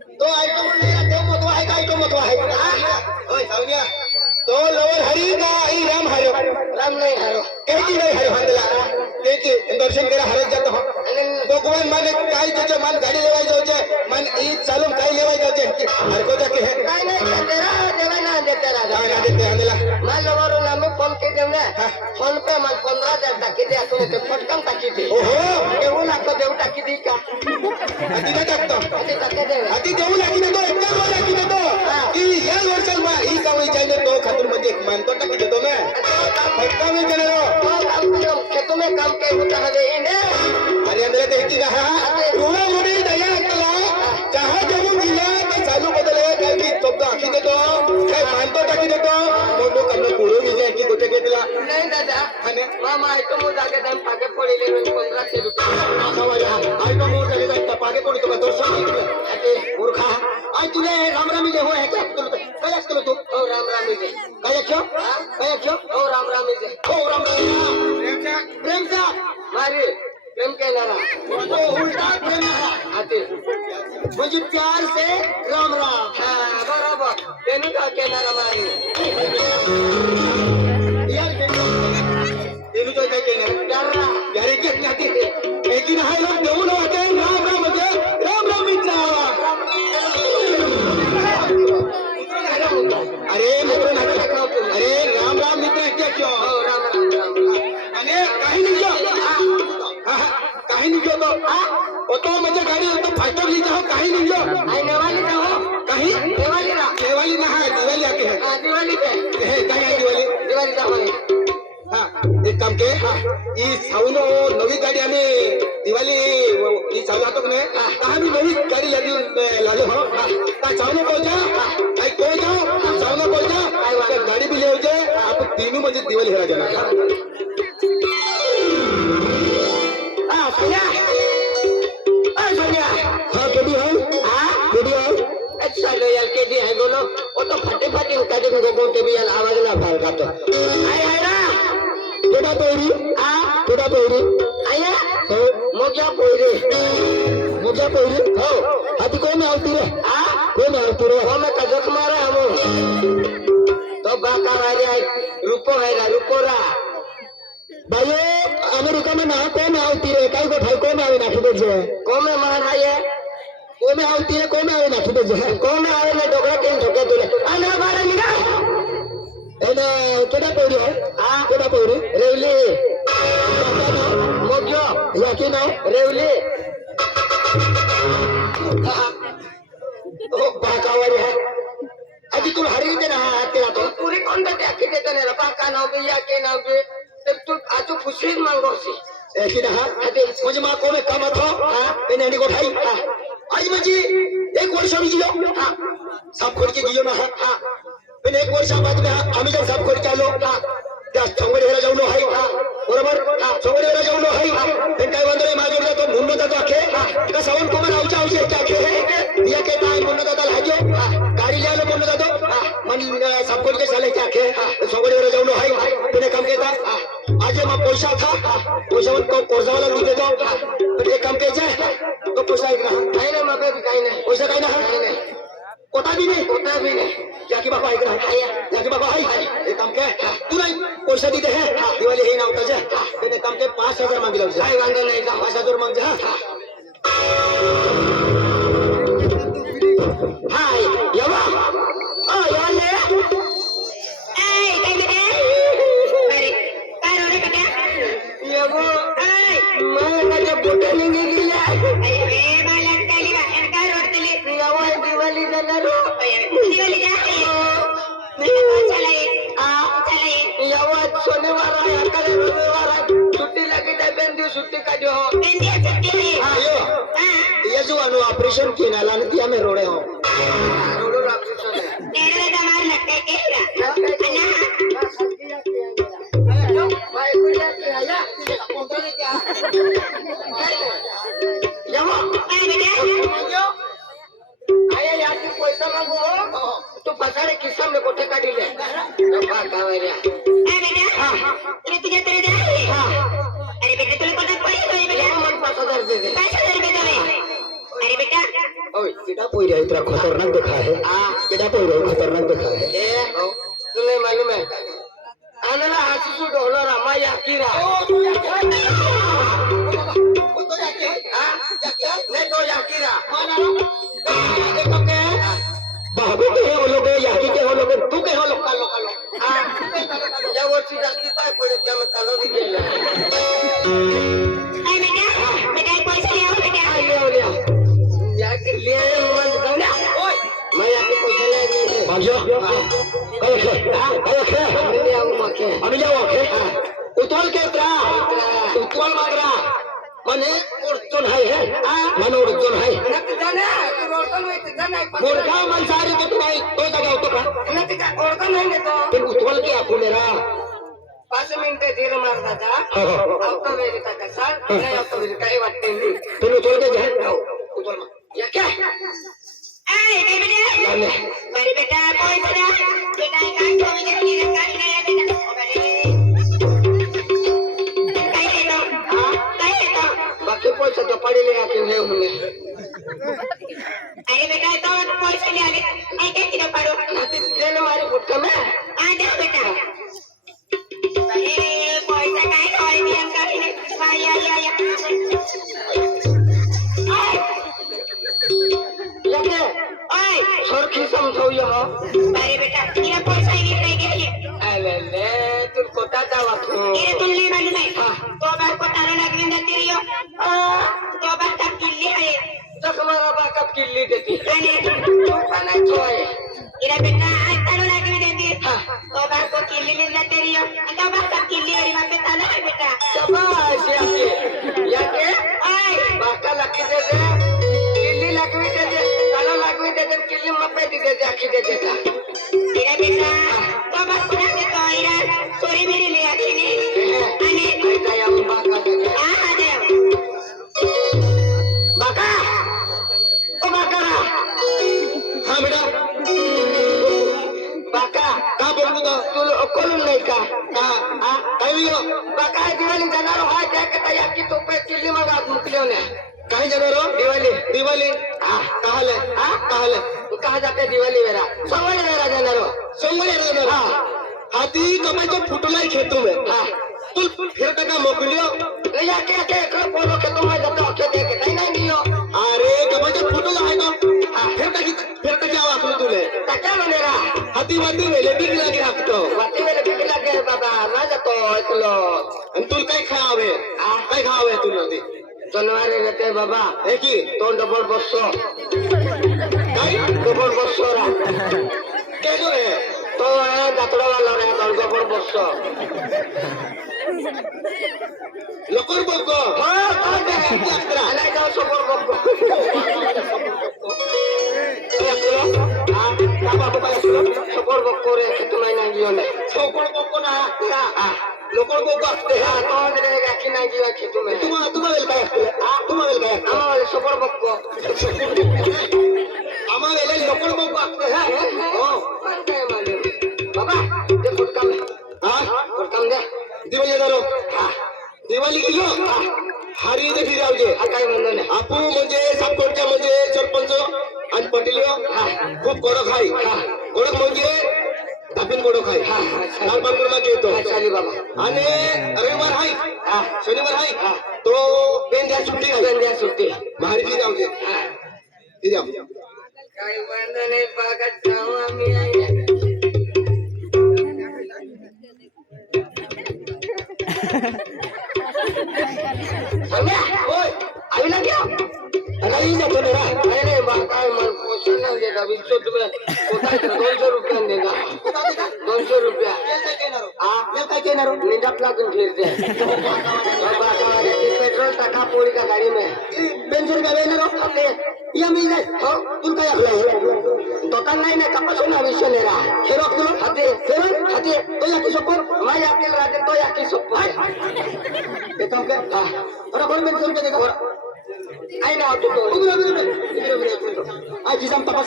तो ऐकतो म्हणून ते महत्व आहे का ऐकतो महत्व आहे होय सावनिया तो लवर हरी का आई राम हारो राम नहीं हारो कहीं नहीं हारो हंदला देखी दर्शन करा हरत जातो भगवान माने काय त्याचे मान गाडी लेवाय जाऊचे मान ई चालून काय लेवाय जाऊचे हरको जाके है काय नाही तेरा देवा ना देते राजा ना देते हंदला मान लवरून आम्ही फोन के देऊ ना फोन पे मान 15,000 टाकी दे असो ते पटकन टाकी दे ओहो देऊ लागतो देऊ टाकी दी का आधी ना टाकतो आधी टाके दे आधी देऊ लागी ना तो एकदा वर लागी ना तो की या वर्षात मा ई कावई जायले तो खातर म्हणजे मानतो टाकी देतो मैं फटका में देने रो खेतों में काम के होता है इन्हें अरे अंदर देखती रहा रोड़ा रोड़ी दया कला जहाँ जरूर गिला तो चालू बदले काय की शब्द आखी देतो काय मानतो टाकी देतो मोठो कमला पुढे विजय की गोटे घेतला नाही दादा आणि मामा ऐतो मो जागे दाम पागे पडले 1500 रुपये असा वाला ऐतो मो जागे दाम पागे पडतो का तो समज अते मूर्खा आई तुले राम राम जे हो है क्या तुला काय असतो तू ओ राम राम जे काय क्यों ओ राम राम जे ओ राम प्रेम सा मारे प्रेम कहलारा तो उल्टा प्रेम आते म्हणजे प्यार से राम राम हां बरोबर तेनु का कहलारा मारे यार तेनु तो काय कहलारा यार के नाते एक दिन हाय लोग देऊ ना होते राम राम म्हणजे राम राम मित्र अरे मित्र अरे राम राम मित्र क्या क्यों राम राम अरे काही नाही काही निघलो तो तो म्हणजे गाडी तो फायटर ली जाओ काही निघलो आई नेवाली ना हो काही नेवाली ना है दिवाली आके है हां दिवाली पे है काय आहे दिवाली जावाले हां एक काम के ई साउनो नवी गाडी आम्ही दिवाली ई चालू आतो ने आम्ही नवी गाडी लालो हो काय साउनो को जा काय को जाओ साउनो को जा काय गाडी भी ले जाए आप तीनों म्हणजे दिवाली हेरा जाना सोनिया सोनिया हाँ केडी है हाँ केडी है अच्छा लो यार केडी है बोलो वो तो फटे फटे उठा दे गोगो के भी यार आवाज ना फाल का तो आय ना केडा पोरी हाँ केडा पोरी आया हो मोजा पोरी हो हाथी कोई में आवती रे हाँ कोई में आवती रे हो मैं कजक मारा हम तो बाका वाले रूपो है रा रूपो रा भाई अमेरिका में ना कौन आवती है कई को भाई कौन आवे नाखी दे जे कौन में मान है वो में आवती है कौन आवे नाखी दे जे कौन आवे ने डोगरा के झोके तुले आना बारे निगा एने केडा पोरी है हां केडा पोरी रेवली मोग्यो याकी ना रेवली ओ बाकावारी है अभी तू हरी दे रहा है तेरा तो पूरी कौन दे आके देते ने बाका ना भी याकी ना भी तू आज खुशी मांगोसी ऐसी ना आते मुझे मां को में काम था मैंने नहीं उठाई आज मुझे एक वर्ष भी गियो सब खोल के गियो ना मैंने एक वर्ष बाद में आम्ही जब सब खोल के आलो त्या संगडेला जाऊन हाय बरोबर संगडेला जाऊन हाय पण काय वांदरे माझ्याकडे तो मुन्नो दादा आखे का सावन कुमार आवचे आखे या के नाही मुन्नो दादा लाजो गाडी लियालो मुन्नो दादा मन सब खोल के साले के आखे संगडेला जाऊन हाय तूने काम केता आज मा पैसा था पैसा को कर्जा वाला दे दो पण एक काम के जाए तो पैसा एक ना काय ना मापे काय नाही पैसा काय ना कोटा भी नहीं जाकी बाबा ऐक रहा जाकी बाबा हाय एक काम के तू नाही पैसा दी दे है दिवाळी हे नाव ताजे त्याने काम के 5000 मागितले होते काय वांदा नाही 5000 माग जा हाय यावा ओ याले ए काय बेटे अरे काय रे बेटा यावो ए मला बोटे निघी गेला ए मला काली का काय रोडतली यावा दिवाळी जाणार दिवाळी जा शनिवार छुट्टी लगी बेंदी छुट्टी काढी हो यजुआनु ऑपरेशन किए ना लाने दिया में रोड़े हो रोड़ो ऑपरेशन है तेरे दमार लगता है केरा अन्ना भाई कुछ आया कंट्रोल क्या जाओ ए बेटा आया यार की पैसा मांगो तो पसारे किस्सा में कोठे काढी ले बाबा कावरिया ए बेटा हां अरे तुझे तेरे दे हां अरे बेटा तुला कोठे पड़ी तो बेटा मन 5000 दे दे 5000 रुपए दे अरे बेटा ओय केटा पोई रे इतना खतरनाक देखा है केटा पोई रे खतरनाक देखा है ए तुम्हें मालूम है आनेला हासुसु डोला रामा याकीरा तो याकी हां याकी नहीं तो याकीरा देखो के बाबू के हो लोग याकी के हो लोग तू के हो लोग कालो हां जब वो चीज आती है पड़े जब कालो भी गेला बेटा पैसा ले आओ बेटा ले आओ याकी ले मन दौड़ा ओए मैं याकी पैसा ले नहीं भाग जाओ काय खे ले आओ मके अभी जाओ के उतोल के उतोल मांग रहा मने उर्तुन है मन उर्तुन है नक जाने उर्तुन है तो जाने मुर्गा मंसारी तो तुम्हारी तो जगह तो का नक का उर्तुन है तो फिर उतोल के आपको मेरा 5 मिनिट धीरे मारता था अब तो मेरे का सर नहीं अब तो मेरे का वाटते नहीं फिर उतोल के जाए उतोल मा या क्या ए बेटा मेरे बेटा कोई बेटा बेटा काट तो मुझे नहीं काट नहीं बेटा बाकी पैसा तो पड़े ले आके है हमने अरे बेटा तो पैसा ले आले आई के किलो पड़ो ले ले मारी फुटका में आ जा बेटा अरे पैसा काहे होई भी हम काहे नहीं या लगे ओए सरखी समझो यो अरे बेटा तेरा पैसा ही नहीं गई अरे ले तू कोटा जावा अरे तुम ले मालूम है तो बार को तारा लगने देती रही हो तो बार तक किल्ली है तो हमारा बाकअप किल्ली देती अरे तू खाना छोए तेरा बेटा आज तारा लगने देती तो बार को किल्ली ले देती रही हो तो बार तक किल्ली और वहां पे ताला है बेटा शाबाश याके ओए बाका लकी दे दे किल्ली लगवी दे दे ताला लगवी दे दे किल्ली मप्पे दे दे आखी दे देता तेरा बेटा तो बार को ना तो इरा सॉरी मेरे ले आखी ने अने दया बाका दे आ दे बाका ओ बाका हां बेटा बाका का बोलू तो तू कोल नहीं का हां काय हो बाका दिवाली जाणार है देख के तया की तो पे किल्ली मंगा मुकले ने काहे जाणार हो दिवाली हां कहले कहां जाते दिवाली मेरा संगळे मेरा जाणार हो संगळे जाणार हां हाथी कमाई तो फुटलाई खेतों में हां तू फिर टका मोकलियो ले जाके के बोलो के तुम जाते हो के देख नहीं नहीं हो अरे कमाई तो फुटला है तो फिर टका जाओ आप तुले टका मनेरा हाथी वाती वेले बिग लागे हाकतो वाती वेले बिग लागे बाबा ना जातो एकलो आणि तुल काय खावे तू नदी जनवारी रहते बाबा है की तो डबल बसो काय डबल बसो रा के जो है तो जातरा वाला रे तो डबल बसो लोकर बको हां आगे यात्रा नाही जाऊ सोपर बको हां का बाबा बाई सोपर बको रे तुम्ही नाही जियो नाही सोपर बको ना हां लोकर बको असते हां तो रे गाकी नाही जियो की तुम्ही वेल काय असते तुम्ही वेल काय आम्हाला सोपर बको आम्हाला वेल लोकर बको असते हां हो काय मालूम बाबा ते फुटकम हां फुटकम दे दिवाळी झालो दिवाळी किलो हारी देखी जाऊजे काय म्हणणं नाही आपू म्हणजे सापकोटच्या म्हणजे सरपंच आणि पटेल खूप कडक आहे कडक म्हणजे दाबीन कडक आहे लाल पांढरा येतो चाली बाबा आणि रविवार आहे शनिवार आहे तो बेंद्या सुट्टी मारीची जाऊजे ती जाऊ काय म्हणणं नाही बागात जाऊ आम्ही आहे ओए आई ना क्या अरे ये तो मेरा अरे बाका मन पोषण ना देगा विश्व तुम्हें कोटा 200 रुपया देगा 200 रुपया कैसे देणार हां मैं काय देणार निंदा लागून फिर दे बाका पेट्रोल टाका पूरी का गाड़ी में 200 रुपया देणार होते ये मिल जाए हो तुम काय आपला दुकान नाही ना कपासून विषय लेरा खेरो किलो हाते तो याकी सपोर मैं आपके राजन तो याकी सपोर ये तो क्या हां अरे कोण 200 रुपया देगा आई ना तो आज हम तपास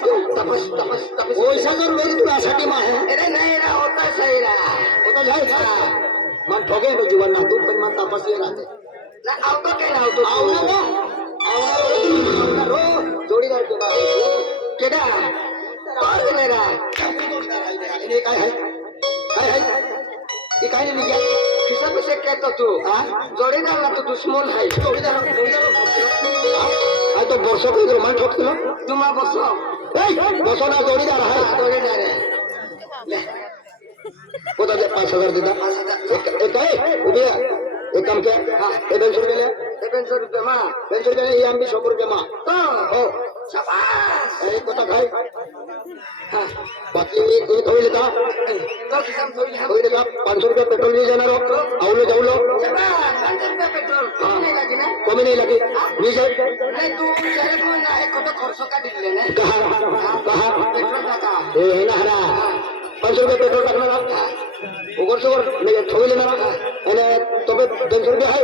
पैसा जर मेरी तुझ्यासाठी मा आहे अरे नाही ना होता सही ना होता जाय का मन ठोगे नो जीवन ना तू पण मन तपासले राहते ना आवतो काय ना आवतो आव ना रो जोडीदार केला केडा कोण मेरा आणि काय आहे काय आहे हे काय नाही निघ्या किसा पिसे कहतो तू जोडीदार ना तू दुश्मन है जोडीदार तो बसो काही रुमाल ठोकतो तुम्हा बसो बसो ना जोडीदार आहे जोडीदार है ले होता दे 5000 देता एक काय उभी एक काम क्या हे 200 रुपये ले 200 रुपये मा 200 रुपये हे आम्ही 100 रुपये मा हो शाबाश अरे कोता खाय बाकी एक होईल का तो किसम थोड़ी है होईल का 500 रुपये पेट्रोल ले जाणार आवलो जावलो शाबाश 500 रुपये पेट्रोल नहीं लगी ना कमी नाही लगे मी जाईल नहीं तू जरे को ना है खतो खर्च का दिले ना कहा पेट्रोल टाका हे ना हरा 500 रुपये पेट्रोल टाकणार उघड सोबर नाही ठेवले ना आणि तो 200 रुपये आहे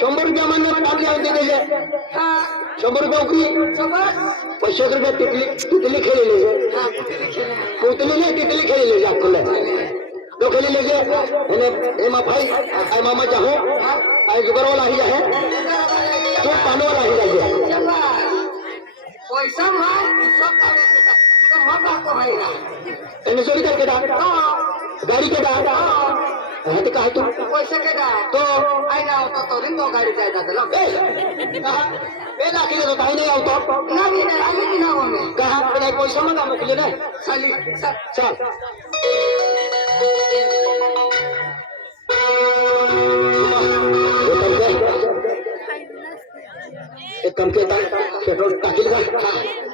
100 रुपये मान्य टाकले होते त्याचे हां 100 रुपये उकरी शाबाश 500 रुपये तितली खेळलेले जे हां खेले कुतली नाही तितली खेळलेले जे आपल्याला तो खेळलेले जे आणि हे मा भाई आई मामा चाहो आई जुगरवाला ही आहे तो पानवाला ही आहे शाबाश पैसा मार सब काढे तुझा मत दाखव भाई ना आणि सोडी काय केला गाडी केला हा ते काय तू पैसे केडा तो आई ना होता तो रिंदो गाडी जायचा त्याला बे लाखी देतो काही नाही आवतो नाही नाही आम्ही ना होणे कहा नाही पैसा मग आम्ही केले नाही खाली चल एक काम के पेट्रोल टाकी का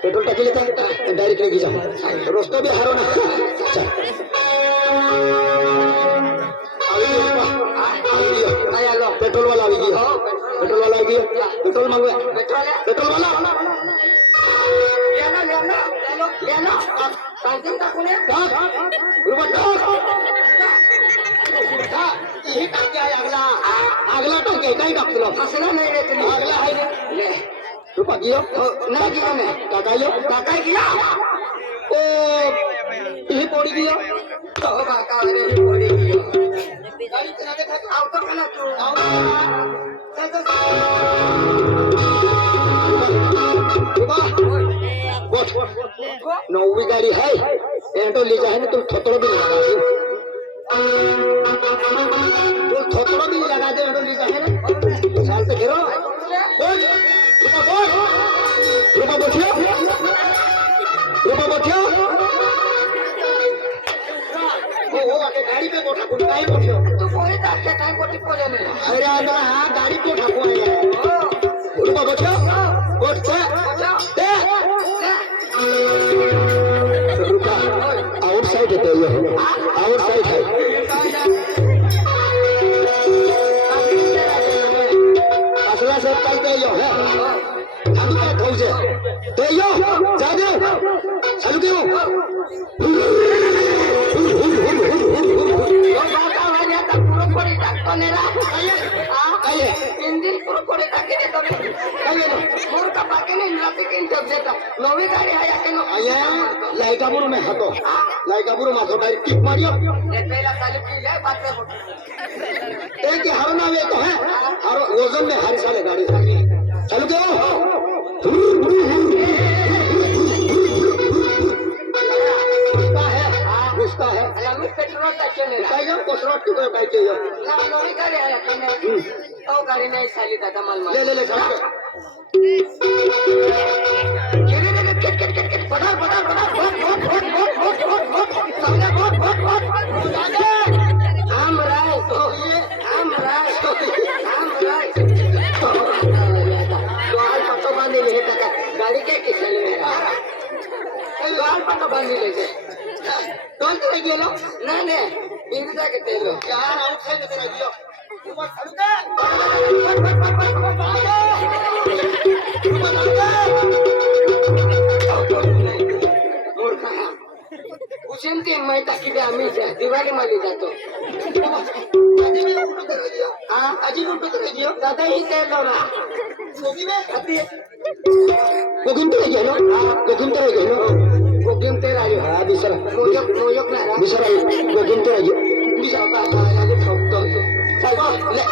पेट्रोल टाकी लेता डायरेक्ट लेके जाओ रोस्तो भी हारो ना चल आया लो पेट्रोल वाला आ गया पेट्रोल वाला आ गया पेट्रोल मांगो पेट्रोल वाला लेना पांचन टाकून हे टाके आहे आगला टाके काही टाकतो फसला नाही रे तुम्ही आगला आहे ले रुपा गियो नाही गियो नाही काकायो काकाय गिया ओ हे पोडी गियो तो काका रे पोडी गियो गाडी चलाते थाक आवतो का ना तू नौवी गाड़ी है एंटो ले जाए ना तुम थोतड़ो भी लगा दे तुम थोतड़ो भी लगा दे एंटो ले जाए ना साल पे घेरो बोल रुपा बैठियो वो आके गाड़ी पे बैठा कुछ नहीं बैठियो तू कोई ताके टाइम कोटी पड़े नहीं अरे आजा हां गाड़ी पे ठाको है रुपा बैठियो बैठ दे रुका आउटसाइड है तो ये आउटसाइड है असला से कल ते यो है हम का थौजे ते यो जा दे चालू क्यों पूरा पड़ी टाकतो नेरा आइए तीन दिन पूरा पड़ी टाके देतो आइए ना मोर का बाके नहीं ट्रैफिक इन जब देता नवी गाड़ी है या केनो आइए लाइकापुर में हाथो लाइकापुर में हाथो डायरेक्ट किक मारियो ये पहला चालू की जाए बात में एक हर ना वे तो है हर वजन में हर साल गाड़ी चालू क्यों घुसता है अलग पेट्रोल टाके नेरा काय गं कोसराट की काय चाहिए ना नवी गाड़ी है या केनो तो गाड़ी नहीं साली दादा माल माल ले चल गाड़ी के किसे पट्टो बांधले कौन तेरे गेलो ना ने बिंदा के तेलो यार आउटसाइड में तेरा गियो तू मत चालू मूर्ख उचन तीन माहिती किती आम्ही दिवाळी मध्ये जातो आजी उठो तेरे गियो दादा ही तेलो ना गोगी में गोगिम तेरे गेलो गोगिम तेरे गेलो गोगिम तेरा आयो हां बिसरा मोयक ना रा बिसरा गोगिम तेरे गेलो bisa apa lagi foto saya le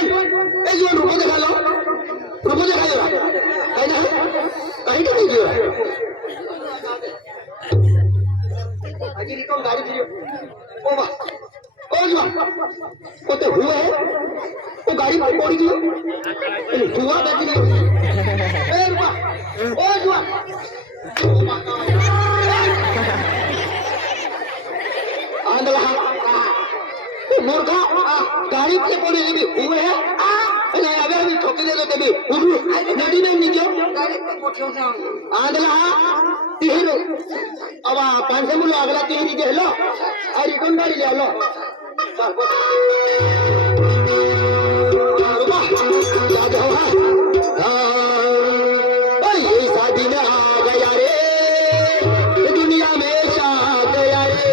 जुआन रूपो देखा लो रूपो देखा जरा कहीं ना कहीं तो नहीं जियो अजी रिकॉर्ड गाड़ी दियो ओ वाह ओ जुआन वो तो हुआ है वो गाड़ी पर पड़ी गई हुआ बैठ गई ए रुपा ओ जुआन आंदला मूर्खा गाड़ी पे पड़ी भी हुए है नहीं अबे अभी ठोकी दे तो भी उड़ू नदी में नहीं क्यों गाड़ी पे पोठियों से आंदला तीर अब 500 मुल्ला अगला तीर दे लो अरे कौन गाड़ी ले लो चल रुका जा जाओ हां ये शादी में आ गया रे दुनिया में छा गया रे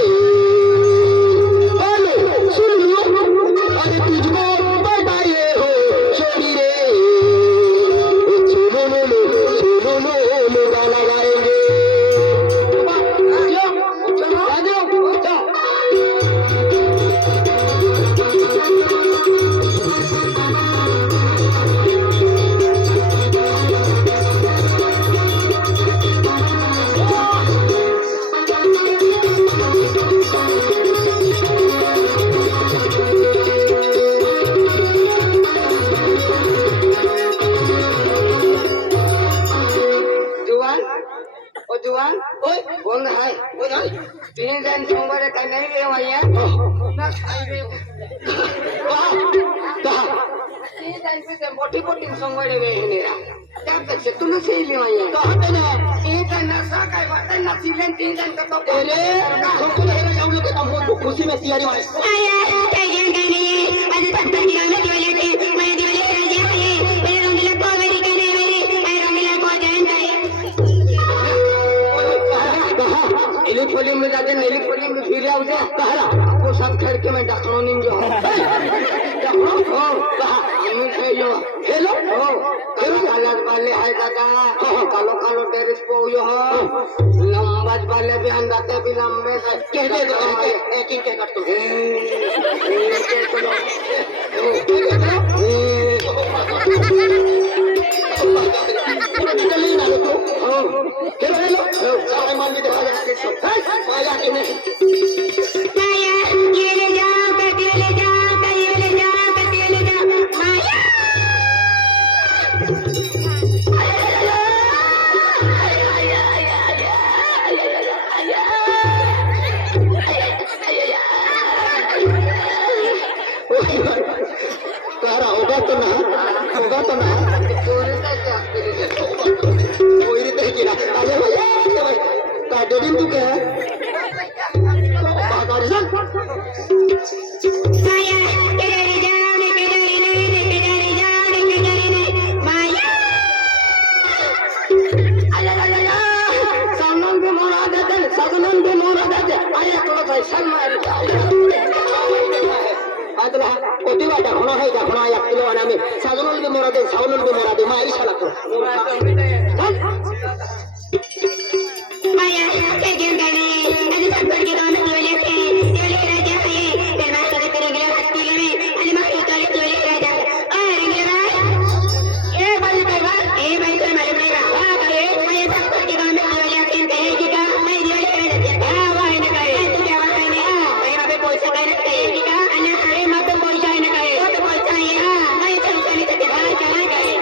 बोल है तीन दिन सोमवार का नहीं गए भैया ना खाई तीन दिन पे मोटी मोटी सोमवार गए मेरा तब तक से तू से ले भैया कहां पे ना एक नशा का बात है नसीले तीन दिन का तो अरे हमको नहीं हम लोग हम खुशी में तैयारी वाले आया कहीं नहीं आज तक की गाने की वजह से मैं दिवाली राजा है मेरे रंगीला को मेरी कहने मेरी मैं रंगीला को जान गई नीली फिल्म में जाके नीली फिल्म में फिर आओ जा कहरा वो सब खड़ के मैं डकनो नहीं जो डकनो हो कहा मैं थे जो हेलो हो कालर वाले है दादा कालो कालो ड्रेस को यो हो लंबा वाले भी अंदाते भी लंबे कह दे दो एक एक कट दो चलिए ना लो हो हेलो सारे मान भी दिखा जाते सब आया कि नहीं माया ये ले जाओ करते ले जाओ कहीं ले जाओ करते ले जाओ माया तारा होगा तो ना कोई नहीं किया अरे भाई काटे दिन तू क्या है बात माया केदारी जाओ ने केदारी जाओ ने केदारी नहीं माया अल्लाह सामने भी मोरा देते सगनन भी मोरा देते आया तो भाई शर्मा आदला ओतीवा दाखना है दाखना या किलो आना में सागनल भी मोरा दे सावनल भी मोरा दे मैं ऐसा लगता माया के गेम करने आज सब करके दोनों बोले थे बोले राजा है तेरे मां को तेरे गिरा हत्ती में आज मां को तेरे बोले राजा और रंगीला ए भाई तो मालूम नहीं हां करे मैं सब करके दोनों बोले थे कहे का मैं बोले राजा हां वाह ने कहे तू क्या वाह ने मैं मां पे पैसा कहे कहे का अने अरे मां पे पैसा ने कहे तो पैसा है हां मैं चल नहीं सकते हां चला गए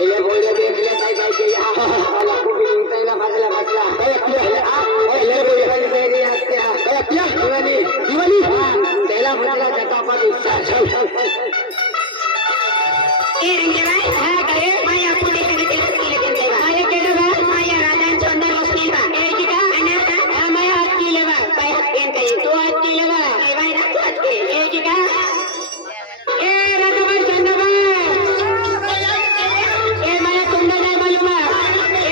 ये बोले देख ले भाई के यहां वाला को भी नहीं ना फसला ए किया है ले बोले दे रही है क्या दिवाली हां तेला फसला जगह पर चल ए रंगीला हां करे मैं आपको लेकर लेकिन माया के लगा माया राजा चंदन मुश्किल बा ए का अने मैं हाथ की लेवा भाई हाथ के कहे तो हाथ की लेवा ए भाई हाथ के ए का ए राजा भाई चंदन भाई ए माया तुम ना जाए मालूम है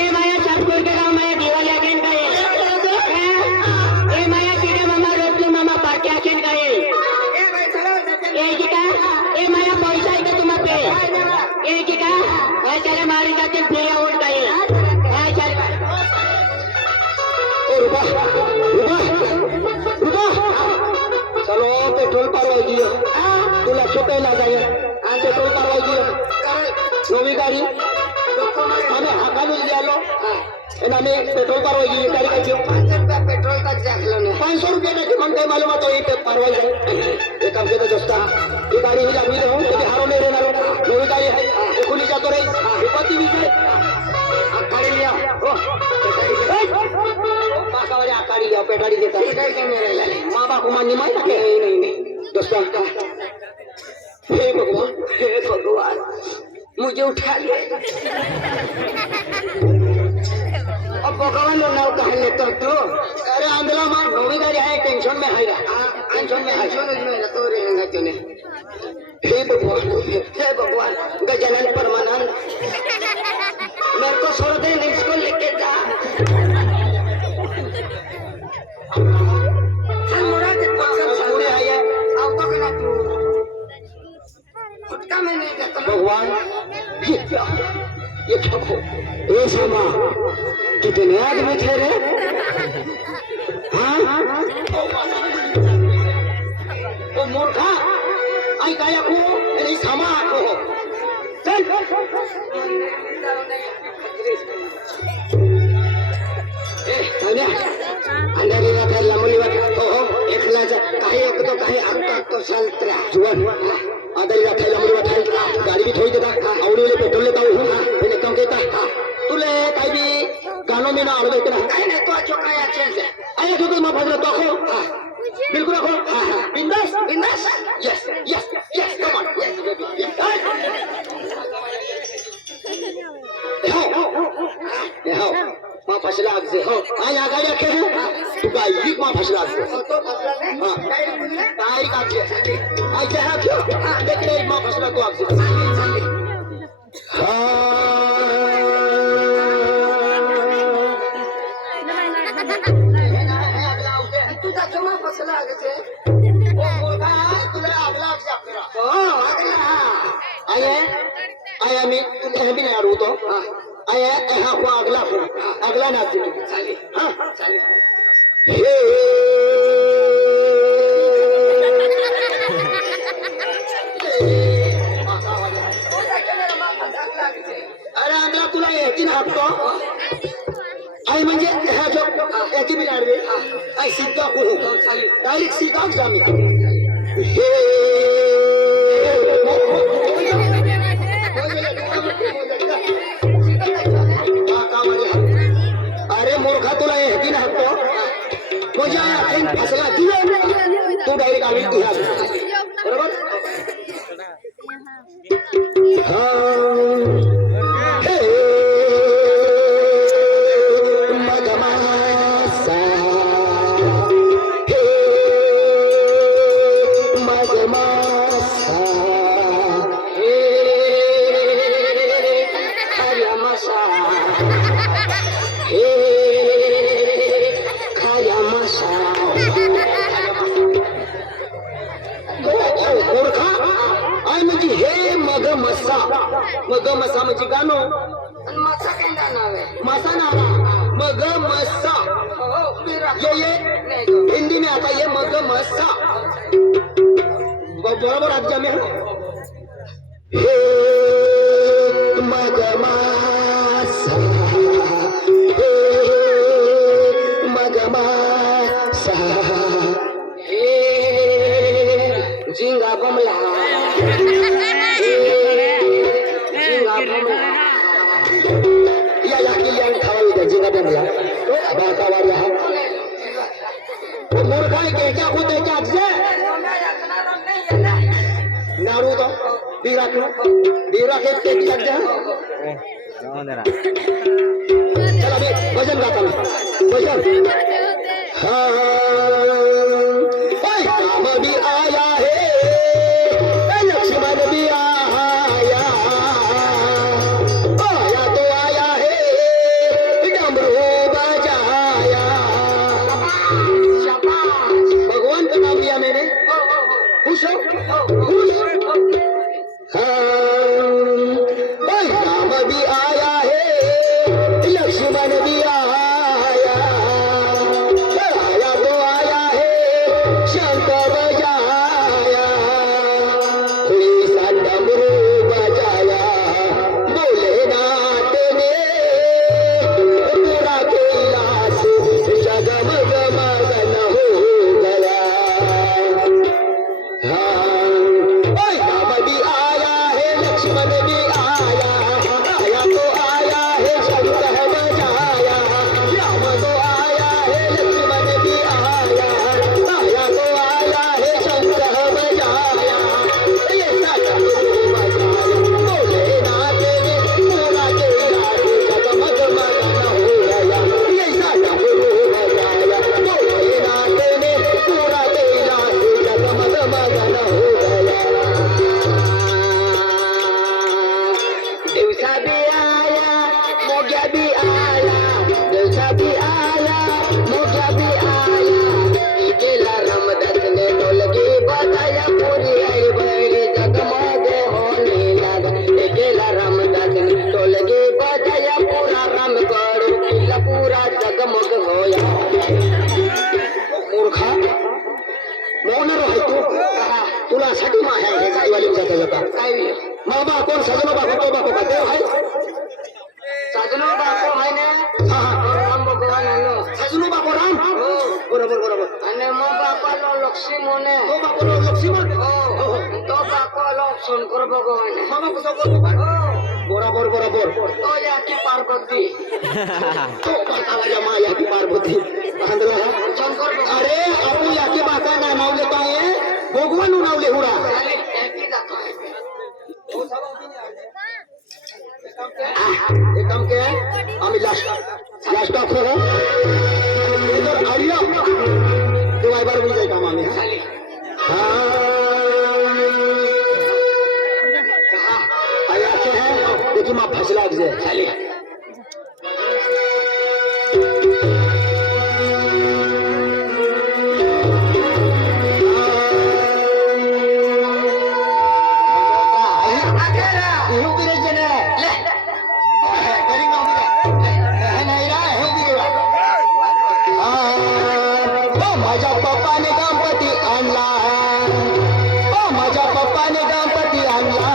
ए माया चांदपुर के गांव में दिवाली अगेन गए ए माया सीधे मामा रोटी मामा पार्टी अगेन गए ए का ए माया पैसा है तुम पे ए का ए चले मारी जाते फिर उठ गए ए चल रुका चलो पेट्रोल पर पारवाई दियो तुला सुटायला जाईल आणि पेट्रोल पारवाई दियो नवी गाडी आम्ही हाकानून गेलो आणि आम्ही पेट्रोल पारवाई दिली गाडी काय 500 रुपये टाकी मग काही मालूम आता एक पारवाई जाईल एक आमच्या दोस्ता ही गाडी ही लागली जाऊन कधी हरवून नाही देणार नवी गाडी आहे एकुणी जातो रे विपत्ती विजय आखाडी लिया हो काकावारी आखाडी लिया पेटाडी देतात माँ बाप को माननी माई नहीं दोस्तों हे भगवान मुझे उठा ले अब भगवान लो नाव कहा लेता तू अरे आंध्रा माँ नवी गाड़ी है टेंशन में है टेंशन में तो रहेगा तूने हे भगवान गजानन परमानंद मेरे को छोड़ दे नहीं इसको लेके जा भगवान ये देखो ए शर्मा कितने आदमी थे रे हाँ ओ मूर्खा आई काया को नहीं सामा को चल ए अंधारी रात लांबली वाट हो एकला जा काही एक तो काही अंतर तो चलत्रा जुवान आदरी राखायला लांबली वाट गाडी भी थोड़ी देता आवडीले पेट्रोल लेता हूं मैंने कम कहता तुले काही भी गानो में ना आवडे के ना काही नाही तो अच्छो काय अच्छे से आया जो तो माफ तो हो बिल्कुल रखो बिंदास बिंदास yes yes yes come on yes baby हो मां फसला आगजे हो आया गाडी आखे तू गाई मां फसला आगजे तो फसला नाही हां डायरेक्ट आगजे आयच्या हा क्यों देख ले मां फसला तो आगजे तुझा जमा फसला आगजे ओ मुर्गा तुला आगला आगजे आपला हो आगला आया मी तुला भी नाही आडू तो आया यहाँ को अगला नाच दे हाँ हे अरे आंध्रा तुला याची ना हक्को आई म्हणजे ह्या जो याची बी लाडवे आई सीधा को डायरेक्ट सीधा जामी हे अरे मूर्खा तुला हे ना हक्को मुझे फसला दिया तू डायरेक्ट आम्ही तुझ्या बरोबर मग मसा म्हणजे गाणो मासा काय नाव आहे मासा नावा मग मसा ये हिंदी में आता ये मग मसा बराबर आप जामे हे मग मसा हे मग मसा हे झिंगा बमला या किल्यान खावा द्या जिंगा बनला बाकावारी हा मूर्खा के क्या होते क्या जे नारू तो बीरा के तेज लग जा चला बे भजन गाता भजन हाँ राम भी आया है लक्ष्मण भी आया तो आया है डमरू बजाया भगवान का नाम लिया मैंने खुश हो खुश राम भी आया है लक्ष्मण भी आया तो आया है शंख बजाया देवासाठी मा आहे हे गाईवाली जाता जाता काय बी बाबा कोण सजनो बाबा तो बाबा देव आहे साधनो बापो आहे ना हा हा राम भगवान आलो सजनो बाबा राम हो बरोबर बरोबर आणि मग बापाला लक्ष्मण आहे तो बाबा लक्ष्मण हो तो बापाला शंकर भगवान आहे बाबा कसं बोलतो हो बरोबर बरोबर तो याची पार्वती तो बाबाच्या मा याकी पार्वती शंकर भगवान अरे आपण याकी बाका ना नावले काय भगवान नावले हुडा झाले याची दाखवा एक काम के आम्ही लास्ट हो ये तर आर्या तो आई बार बुझाई काम आम्ही झाली आई अच्छे हैं लेकिन मां फैसला दे झाली माझ्या पप्पाने गणपती आणला माझ्या पप्पाने गणपती आणला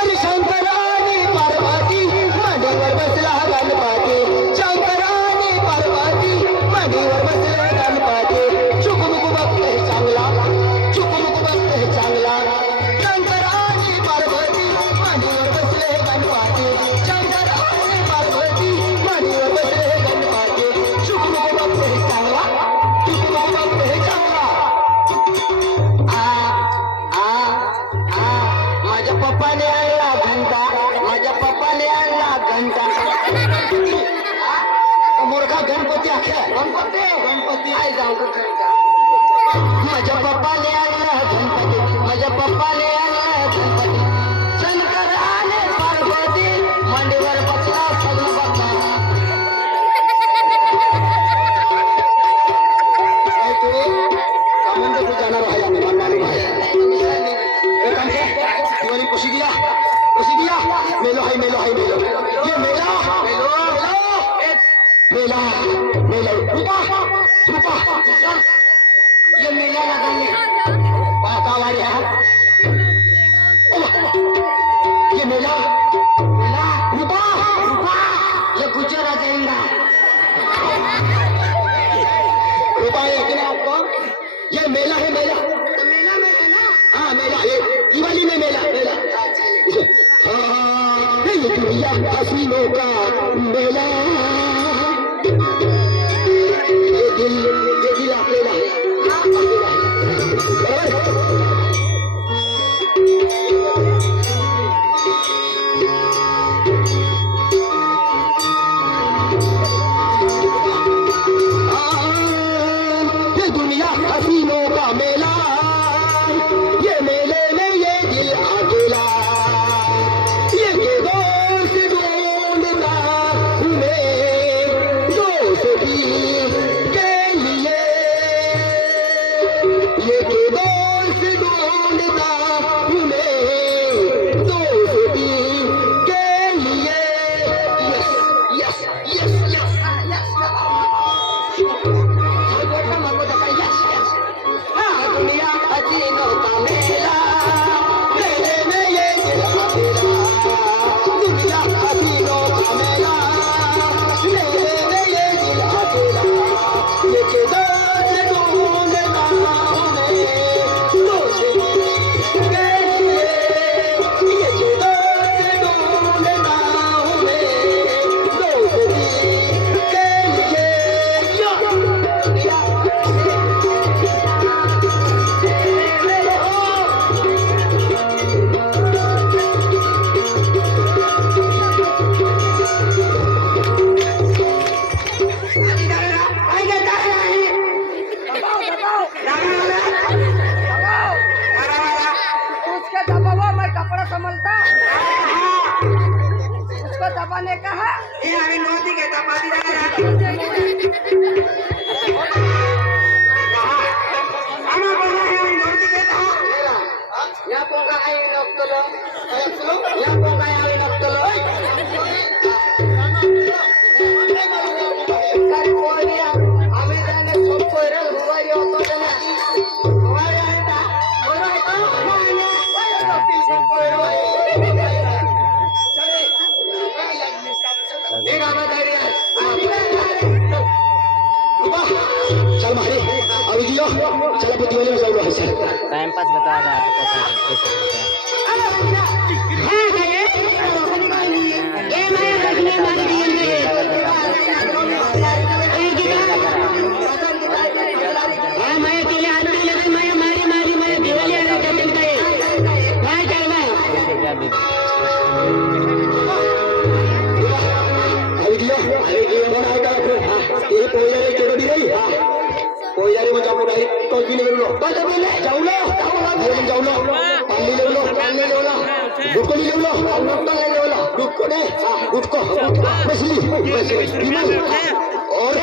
अरे शंकराने पार्वती मांडीवर बसला गणपती शंकराने पार्वती मांडीवर बसला गणपती चुकमुक बघते चांगला चुकमुक बघते चांगला शंकराने पार्वती मांडीवर बसले गणपती शंकराने पार्वती मांडीवर बसले गणपती चुकमुक बघते चांगला चुकमुक बघते चांगला माझ्या पप्पाने आणला घंटा माझ्या पप्पाने आणला घंटा मोरखा गणपती आहे गणपती आई जाऊ का घंटा माझ्या पप्पाने आणला गणपती माझ्या पप्पाने आणला गणपती शंकराने पार्वती मांडीवर बसला सगळं बघा तू जाणार आहे आम्ही मानणार एक काम कर दिवाली कशी गया मेलो है ये मेला मेला मेला रुपा ये मेला लगाने बाकावारी है ये मेला रुपा ये गुजरात जाएगा रुपा है कि नहीं आपको ये मेला है मेला तो मेला में है ना हाँ मेला ये दिवाली में मेला हाँ ये दुनिया हसीनों का मेला ये दिल अकेला है ये दुनिया हसीनों का मेला ये मेले में ये दिल अकेला ये के दोस्त ढूंढता हमें दोस्ती के लिए ये के दोस्त ढूंढता हमें दोस्ती के लिए यस यस यस यस दुनिया हसीनों का मेला मेले में ये दिल अकेला दुनिया हसीनों का मेला मेले में ये दिल अकेला ये के दोस्त ढूंढता हमें दोस्ती के लिए ये के दोस्त ढूंढता हमें दोस्ती के उसके दबावा मैं कपड़ा संभलता उसको दबाने का है ये अभी नोटी के दबा दी या पोंगा आई नक्तलो या पोंगा आई नक्तलो कारी कोरिया आम्ही जाने सब कोरे हुआ ये होतो ना हमारे आता टाइम पास बता रहा है कैसा और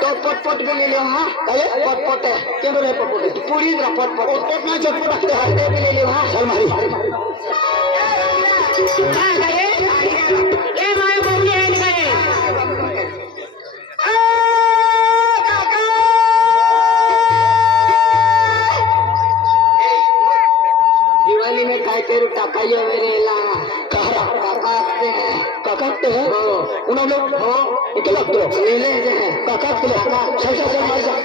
तो पटपट के ले लियो हां अरे पटपट है क्यों रे पटपट पूरी तरह पटपट पटपट ना चटपट के हाथे भी ले लियो हां चल मारी हां गए ये माय बोली है गए आ काका दिवाली में काय करू टाकायो मेरे ला काका काका ते हैं उन लोग हो इतना लगते हो ले ले हैं काका के काका चल चल चल मार जा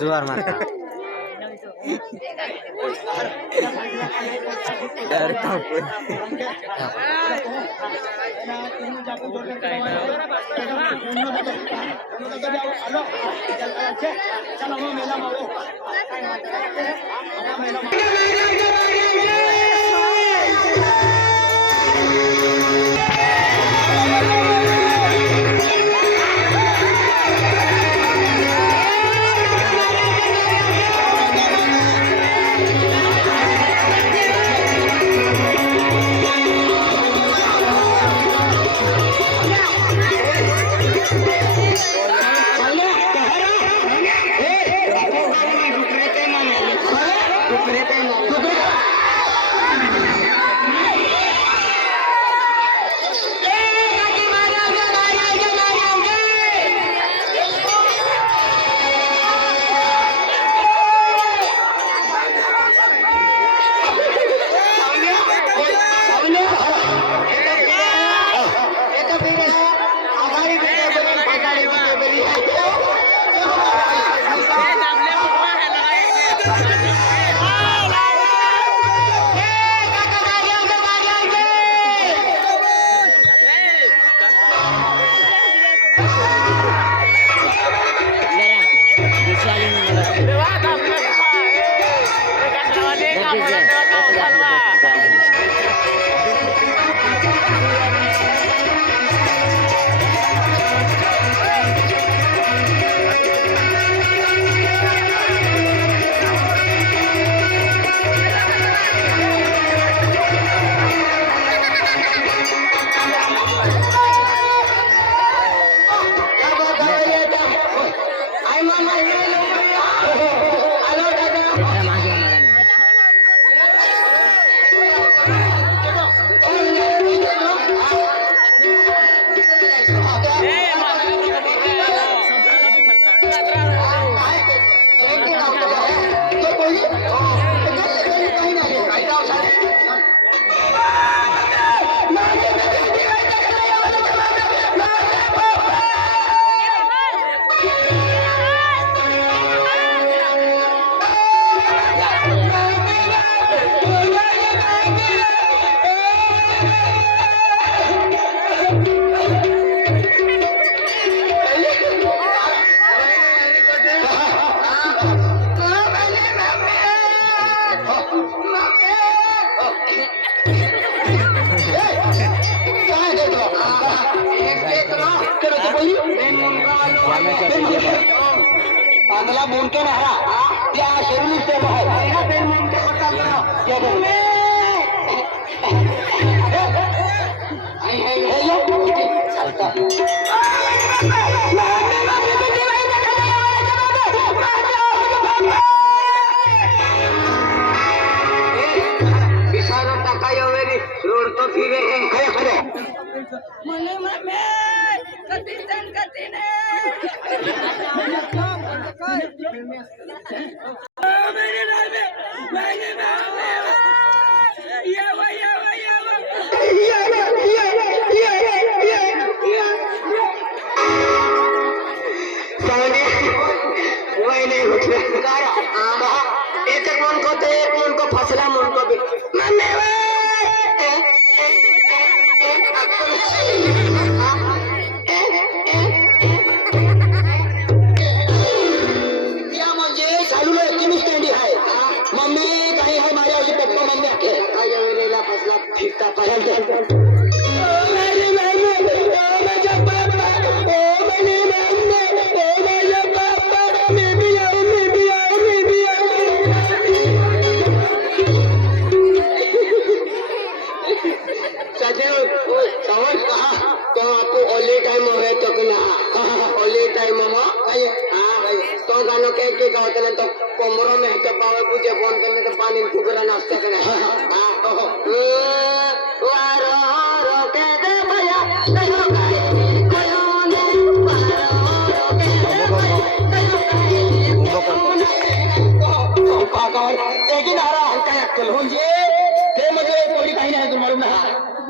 जुआर मारता अगला मुमकिन है क्या शरीर से है तो फिरे खरे खरे मने मम्मी कती तन कती ने मेरे नाल में मैंने ये वही नहीं कुछ एक मन को तो एक मन को फसला मन को भी मम्मी या म्हणजे चालू एकूण स्टँडी आहे मम्मी काही आहे माझ्या अशी पप्पा मम्मी आहे माझ्या वेळेला फसला फिरता पर्यंत कोमरों में जब बाबा पूछे फोन करने तो पानी फुकरा नाश्ता करना म्हणजे ते म्हणजे थोडी काही नाही तुम्हाला ना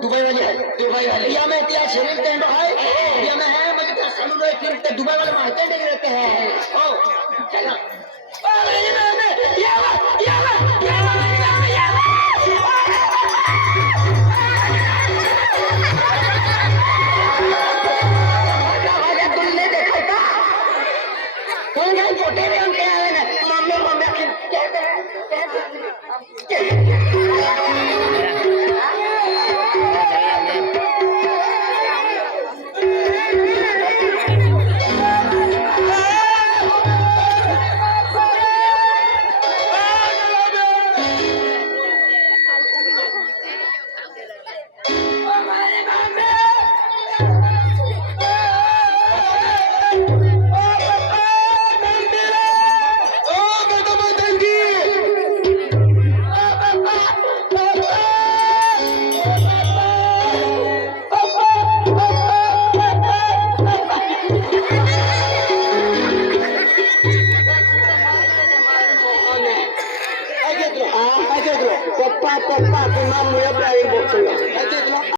दुबई वाली है दुबई वाले या में त्या शरीर के अंदर है या में है मतलब क्या सालू रहे फिर ते दुबई वाले मारते नहीं रहते हैं ओ चलो तुमने देखा था छोटे में हम क्या है ना मम्मी मम्मी कहते हैं पप्पा पप्पा पुन्हा मुळे प्रायव्हेट बघतो